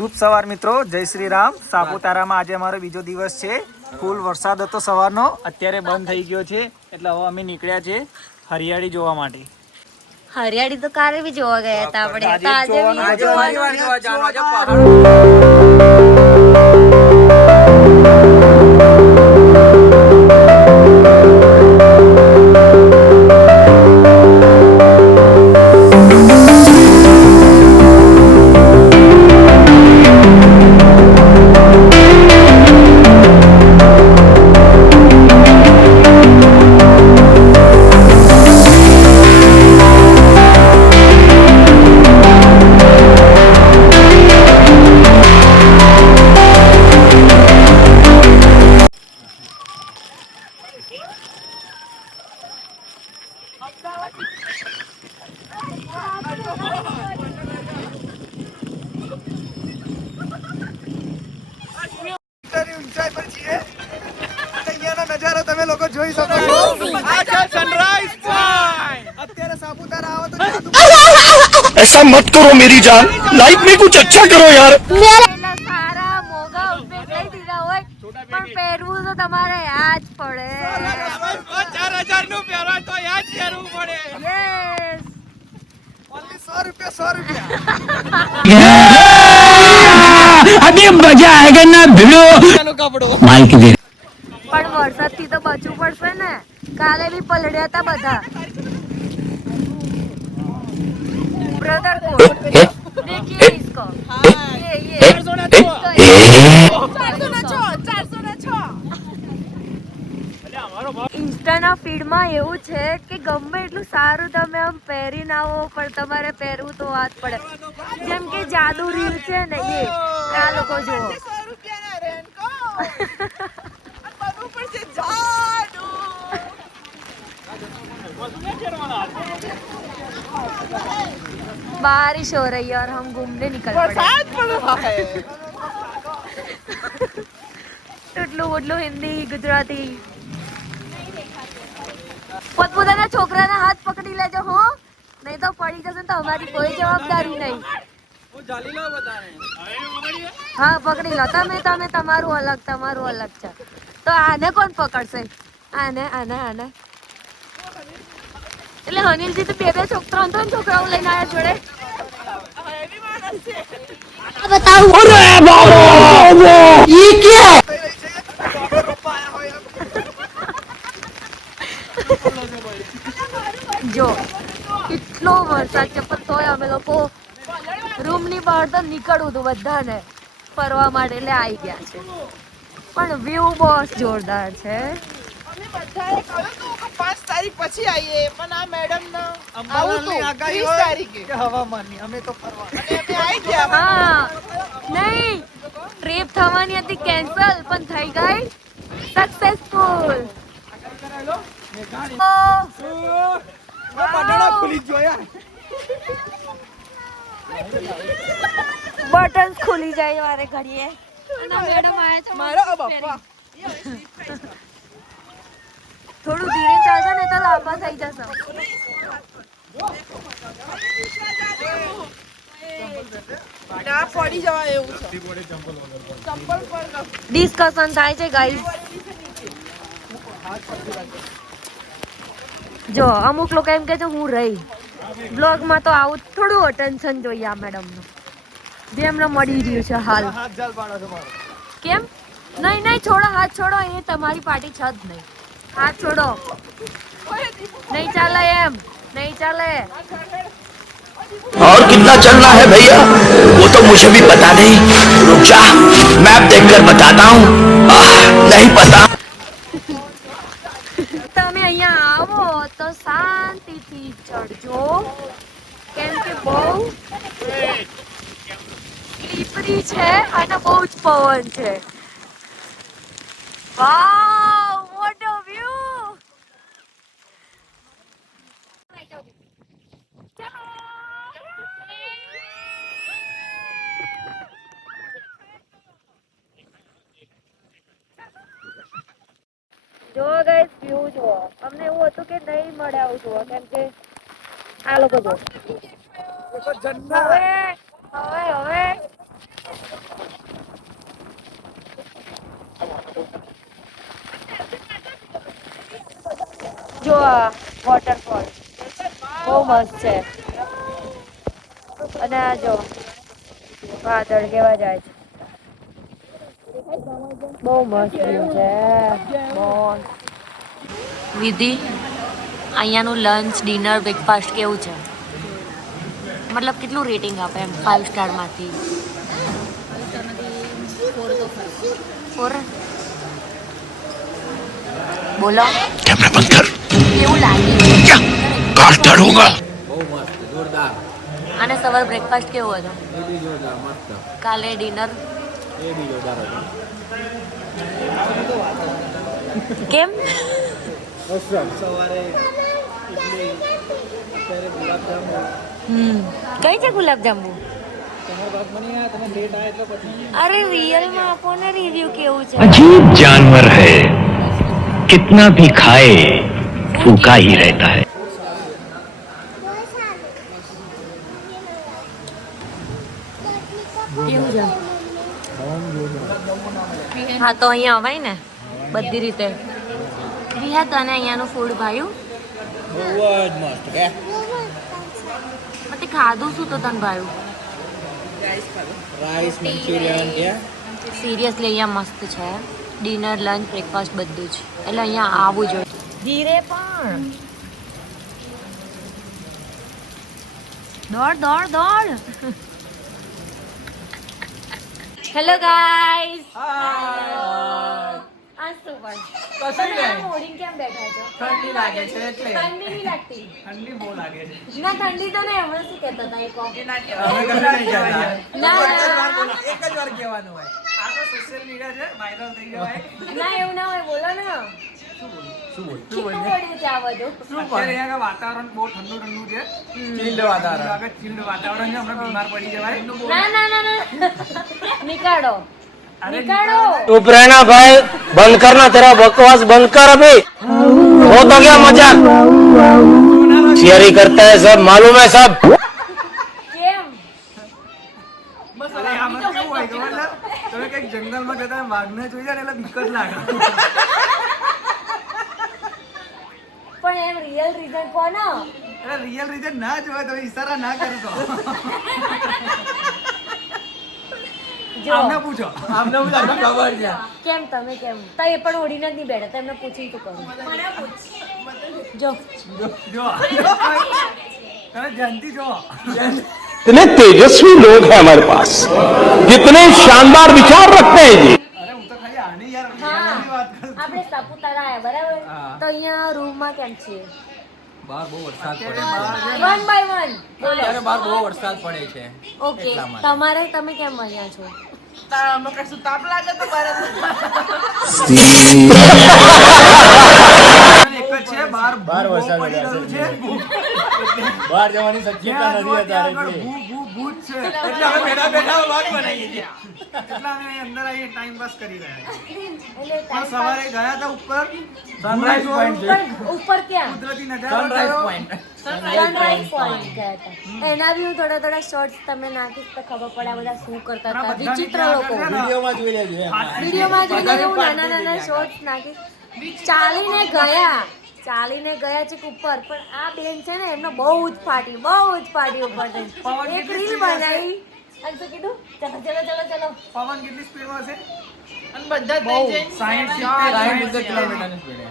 શુભ સવાર મિત્રો, જય શ્રી રામ. સાપુતારામાં આજે અમારો બીજો દિવસ છે. ફૂલ વરસાદ હતો સવારનો, અત્યારે બંધ થઈ ગયો છે. એટલે હવે અમે નીકળ્યા છે હરિયાળી જોવા માટે. હરિયાળી તો કાલે બી જોવા ગયા હતા આપણે. નજારો તમે લોકો જોઈ શકો છો. સનરાઈઝ અત્યારે સાપુતારા આવો તો ऐसा मत करो मेरी जान, लाइफ में कुछ अच्छा करो यार. સારા મોગા ઉભે લઈ દીધા હોય પણ પહેરવું તો તમારે યાદ પડે. 4000 નું પહેરવા તો યાદ કરવું પડે. યસ ઓન્લી 100 રૂપિયા. अभी मजा आएगा ना भिड़ो. माइक दे. પણ વરસાદ થી તો બચવું પડશે ને. કાલે બી પલડ્યા હતા બધા. ब्रदर को देखिए इसको ये 406 ઇન્સ્ટાના ફીડમાં એવું છે કે ગમે એટલું સારું તમે આમ પહેરીને આવો પણ તમારે પહેરવું તો વાત પડે. જેમ કે જાદુ રીલ છે ને એ આ લોકો જુઓ. बारिश हो रही है और हम घूमने निकल पड़े. टुटलू वुटलू हिंदी गुजराती પોતપોતાના છોકરાના હાથ પકડી લેજો હો, નહીં તો પડી જશે તો અમારી કોઈ જવાબદારી નહીં. હા પકડી લો તમે તમારું અલગ છે. તો આને કોણ પકડશે? આને એટલે અનિલજી તો બે છોકરાઓ લઈને આવ્યા જોડે. જો કેટલો વરસાદ છે પણ તોય અમે લોકો રૂમ ની બહાર તો નીકળવું હતું બધાને ફરવા માટે એટલે આવી ગયા છે. પણ વ્યૂ બહુ જોરદાર છે. બધાએ કહ્યું હતું કે 5 તારીખ પછી આવીએ પણ આ મેડમ ના આવું તો 30 તારીખે કે હવામાનની અમે તો ફરવા અને અમે આવી ગયા. હા નહીં ટ્રીપ થવાની હતી કેન્સલ પણ થઈ ગઈ સક્સેસફુલ. બટન ખુલી જાય વારે ઘડીએ. મેડમ આયા છે મારો બાપા થોડું ધીરે ચાલજો ને તો લાંબા થઈ જશે. ના પડી જવાય એવું છે. ચંપલ પર ડિસ્કશન થાય છે ગાઈસ. જો અમુક લોકો એમ કે છે હું રહી બ્લોગમાં તો આવું થોડું અટેન્શન જોઈએ આ મેડમનું જે એમને મળી રહ્યું છે હાલ. કેમ નહીં છોડો હાથ છોડો. એ તમારી પાર્ટી છે જ નહીં. हाथ छोड़ो. नहीं चले एम नहीं चले. और कितना चलना है भैया वो तो मुझे भी पता नहीं. रुक जा मैप देखकर बताता हूँ. नहीं पता. તમે અહીંયા આવો તો શાંતિથી ચડજો કેમ કે બહુ સ્લીપરી છે અને બહુ જ પવન છે. Wow what a view. જો ગાઈસ વ્યૂ જો અમને એવું હતું કે નહીં મળે આવું જોવા કેમ કે આ લોકો જો જન્નત હવે આ વોટરફોલ બહુ મસ્ત છે. અને આ જો વાદળ કેવા જાય છે. બહુ મસ્ત વ્યૂ છે. વિધિ અહીંયાનું લંચ ડિનર બ્રેકફાસ્ટ કેવું છે? મતલબ કેટલું રેટિંગ આપે એમ 5 સ્ટારમાંથી? 4. બોલો कैमरा बंद कर કેવું લાગે? क्या काट डालूंगा અને સવાર બ્રેકફાસ્ટ કેવો હતો? કાલે ડિનર કેમ? કઈ છે ગુલાબજાંબુ? અરે રિયલમાં આપો ને રિવ્યુ કેવું છે? अजीब जानवर है कितना भी खाए भूखा ही रहता है કેવું છે? હા તો અહીંયા અવાય ને બધી રીતે. રિયા તને અહીંયાનું ફૂડ ભાવ્યું? બહુ જ મસ્ત કે તે ખાધું શું તો તને ભાવ્યું? રાઈસ મંચુરિયન કે સિરિયસલી અહીંયા મસ્ત છે. ડિનર લંચ બ્રેકફાસ્ટ બધું જ. એટલે અહીંયા આવવું જોઈએ. ધીરે પણ દોડ દોડ દોડ. Hello guys. આ શું પણ કશું નહીં. મોડિંગ કેમ બેઠા છો? ઠંડી લાગે છે એટલે ઠંડી નહીં લાગતી? ઠંડી બહુ લાગે છે. ના ઠંડી તો નહીં. હમણાં શું કહેતા હતા એ કહો. અમે કશું નહીં કહેતા. ના એક જ વાર કહેવાનું હોય. આ તો સોશિયલ મીડિયા છે, વાયરલ થઈ જવાય. ના એવું ના હોય. બોલો ને કેટલું પડ્યું છે આ બધું? અત્યારે અહીંયા વાતાવરણ બહુ ઠંડુ ઠંડુ છે. ચીલ્ડ વાતાવરણ. ચીલ્ડ વાતાવરણ છે. હમણાં બીમાર પડી જવાય. ના ના ના ના નિકાળો निकालो। चुप रहना भाई, बंद करना, तेरा बकवास बंद कर अभी। हो तो क्या मजाक, शेयरी करता है सब, मालूम है सब। કેમ? અરે આમાં કેવું હોય ખબર છે? તમે કંઈક જંગલમાં જતા વાઘને જોઈ જાય ને એટલે બીક જ લાગે. પણ એમ રિયલ રીઝન કોનો? એટલે રિયલ રીઝન ના જોવે તમે ઈશારા ના કરશો. જો આમને પૂછો. આમને પૂછો, ખબર છે. કેમ તમે કેમ? તો એ પણ ઓડીને જ નહીં બેઠા, તમને પૂછી તો કરું. જો જો તમે જાણતી જો इतने तेजस्वी लोग हैं हमारे पास, कितने शानदार विचार रखते हैं जी। અરે હું તો ખાલી આની યાર હા રિયલની વાત કરું. આપણે સાપુતારા આયા બરાબર, હા. તો અહીંયા રૂમમાં કેમ છીએ? બહાર બહુ વરસાદ પડે અત્યારે બહાર છે ને, વન બાય વન બોલો. અત્યારે બહાર બહુ વરસાદ પડે છે. ઓકે, એટલા માટે. તમારે તમે કેમ અહીંયા છો? તારામાં કશું તાપ લાગે તો બહાર એક જ છે બહાર વરસાદ પડી રહ્યું છે. બહાર જવાની જ્યાં જુઓ ત્યાં આગળ ભૂ ભૂ ભૂત છે. એટલે અમે બેઠા બેઠા વાત બનાવીએ છીએ. એટલે અમે અહીં અંદર આવીને ટાઈમ પાસ કરી રહ્યા છીએ. એટલે પણ સવારે ગયા હતા ઉપર સનરાઈઝ પોઈન્ટ ઉપર ક્યાં? કુદરતી નજારો સનરાઈઝ થયો. પોઈન્ટ. સનરાઈઝ પોઈન્ટ ગયા હતા. એના બી હું થોડા થોડા શોર્ટ્સ તમને નાખીશ તો ખબર પડે આ બધા શું કરતા હતા. બધાની વિચિત્ર ત્યાં લોકો. આગળ છે ને, વિડીયોમાં જોઈ લેજો એમ. વિડીયોમાં જોઈને હું નાના નાના શોર્ટ્સ નાખીશ. ચાલીને ગયા છે ઉપર, પણ આ બેન છે ને એમને બહુ જ ફાટી ઉપર થઈ. એક રીલ બનાવી અને શું કીધું, ચલો ચલો ચલો ચલો. પવન કેટલી સ્પીડમાં છે? અને બધા થઈ જઈને 60-70 કિલોમીટરની સ્પીડે.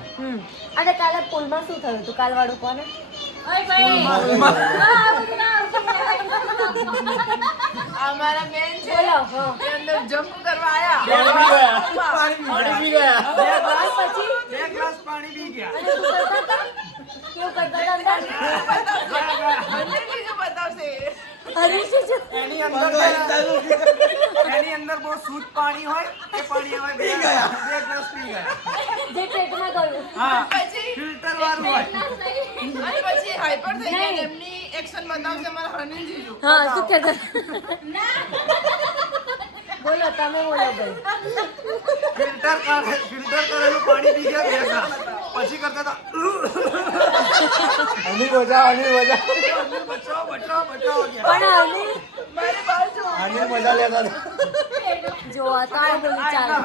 અને કાલે પુલમાં શું થયું હતું? કાલવાળું કોને? અમારા બેન છે બોલો. હા. એ અંદર જમ્પ કરવા આયા પાણી પી ગયા. પછી બે ગ્લાસ પાણી પી ગયા. અને શું કરતા હતા? કેવું કરતા હતા અંદર? મને બીજું બતાવશે હરીશ છે. એની અંદર બહુ શુદ્ધ પાણી હોય એ પાણી અમે બે ગ્લાસ પી ગયા. જે પેટમાં ગયું. હા, પછી ફિલ્ટર વાળું હોય. અને પછી હાઈપર થઈ ગયા ને એમની એક્શન બતાવશે મારા હની જીજુ હા, શું કહેતા? બોલો તમે બોલો ભાઈ. ફિલ્ટર કરેલું પાણી પી ગયા બે ગ્લાસ. પછી કરતા હતા બચાવો બચાવો બચાવો ગયા. પણ આની મારી બાજુ આની મજા લેતા હતા. જો આ તો આ બોલી ચાલે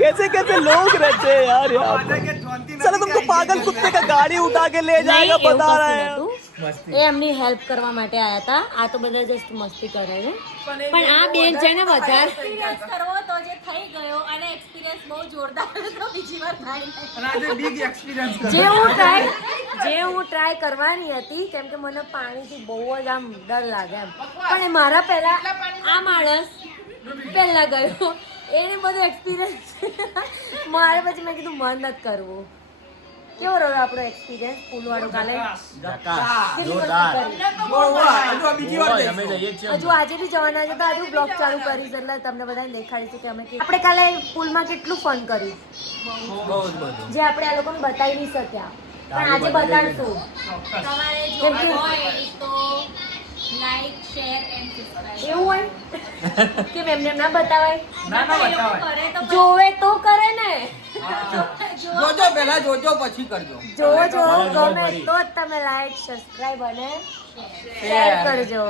कैसे कैसे लोग रहते हैं यार यहाँ चलो तुमको पागल कुत्ते का गाड़ी उठा के ले નહીં, जाएगा એવું बता કશું रहे हैं નહોતું. એ એમની હેલ્પ કરવા માટે આયા હતા. આ તો બધા જસ્ટ મસ્તી કરે છે. પણ આ બેન છે ને વધારે એક્સપિરિયન્સ કરવો તો જે થઈ ગયો અને એક્સપિરિયન્સ બહુ જોરદાર હતો બીજી વાર થાય નહીં. જે હું ટ્રાય કરવાની હતી કેમ કે મને પાણીથી બહુ જ આમ ડર લાગે એમ પણ એ મારા પહેલા આ માણસ પહેલા ગયો એને બધું એક્સપિરિયન્સ મારે પછી મેં કીધું મન નથી કરવું. કેવો રહ્યો આપણો એક્સપિરિયન્સ પુલ વાળો કાલે? હજુ આજે બી જવાના છે તો આજે બ્લોગ ચાલુ કરીશ એટલે તમને બધાને દેખાડીશું કે અમે આપણે કાલે પુલમાં કેટલું ફન કર્યું જે આપણે આ લોકોને બતાવી નહીં શક્યા પણ આજે બતાડશું. તમારે જો કેમ કે- હોય તો લાઈક શેર એન્ડ સબસ્ક્રાઇબ. એવું હોય કે એમને ના બતાવાય? કરે તો જોવે તો કરે ને. જોજો પહેલા જોજો પછી કરજો. જો ગમે તો જ તમે લાઈક સબસ્ક્રાઇબ અને શેર કરજો.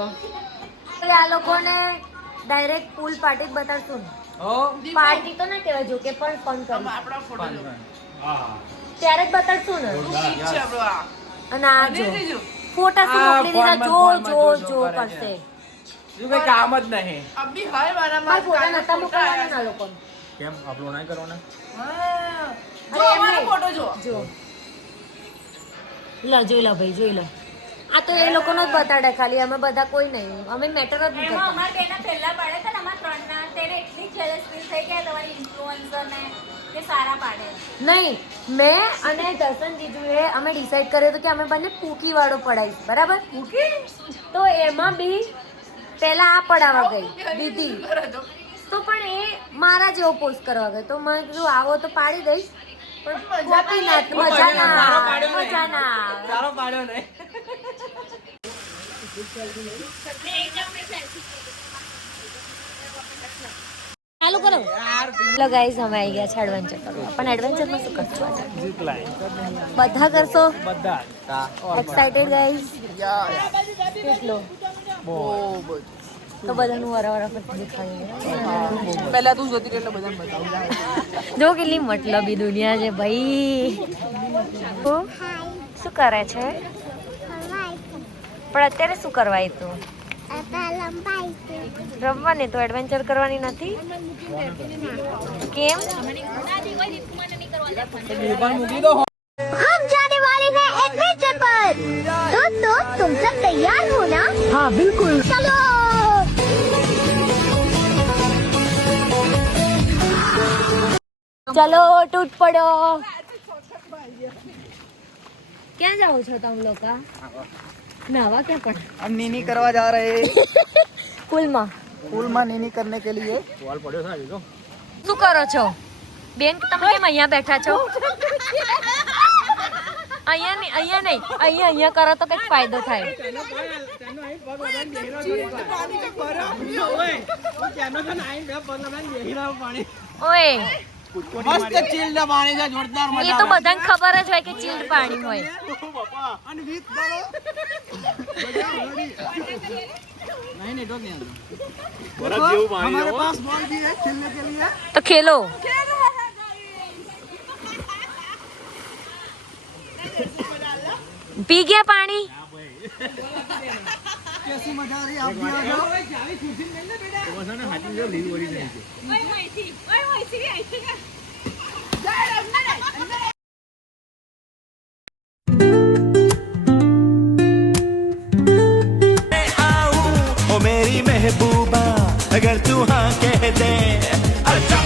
એટલે આ લોકોને ડાયરેક્ટ પુલ પાર્ટી જ બતાડશું ને. પાર્ટી તો ના કહેવાય જો કે પણ ફન કરીશું ત્યારે જ બતાડશું ને. અને આ જો ફોટા શું મોકલી દીધા જો કરશે. કામ જ નહીં. મારા ફોટા નતા મોકલવાના ના લોકોને. કેમ અપલોડ નહીં કરવાના? જો લો જોઈ લો ભાઈ જોઈ લો. આ તો એ લોકોનો જ બતાડે ખાલી અમે બધા કોઈ નહીં અમે મેટર જ નહીં એમાં કરતા. અમારા બેના પહેલા પાડે હતા ને અમારા ત્રણના તેને એટલી જેલસ ફીલ થઈ ગયા તમારી ઇન્ફ્લુએન્સર ને કે સારા પાડે. નહીં મેં અને દર્શન જીજુએ અમે ડિસાઈડ કર્યું હતું કે અમે બંને પૂકી વાળો પડાવીશું બરાબર. તો એમાં બી પહેલા આ પડાવવા ગઈ દીદી તો પણ એ મારા જેવો પોસ્ટ કરવા ગયો તો મેં કીધું આવો તો પાડી દઈશ પણ કોપી ના મજા ના આવે. સારો પાડ્યો નહીં. ચાલુ કરો. હેલો ગાઈસ અમે આવી ગયા છે એડવેન્ચર કરવા પણ એડવેન્ચરમાં શું કરશો આજે? બધા કરશો? Excited guys? કેટલો? તો બધાનું વારા દેખાડી પહેલા તું જોતી એટલે બધાને બતાવું. જો કેટલી મતલબી દુનિયા છે ભાઈ. શું કરે છે પણ અત્યારે શું કરવાય તું? રમવાની તો એડવેન્ચર કરવાની નથી કેમ? हम जाने वाले हैं एडवेंचर पर तो तुम सब तैयार हो ना? हाँ बिल्कुल चलो. चलो टूट पड़ो. ક્યાં જાઓ છો તમે લોકો? નાવા ક્યાં પણ? हम नीनी करवा जा रहे हैं પુલમાં. पुल में नीनी करने के लिए. શું કરો છો બેન? તમે કેમ અહીંયા બેઠા છો? અહીંયા નહીં કરો તો કઈક ફાયદો થાય. ઓય મસ્ત ચીલ્ડ પાણી છે જોરદાર એ તો બધાને ખબર જ હોય કે ચીલ્ડ પાણી હોય. हमारे पास बॉल भी है खेलने के लिए. તો ખેલો. પી ગયા પાણી? कैसी मजा आ रही है आप भी आ जाओ. ओ मेरी महबूबा अगर तू हाँ कह दे अच्छा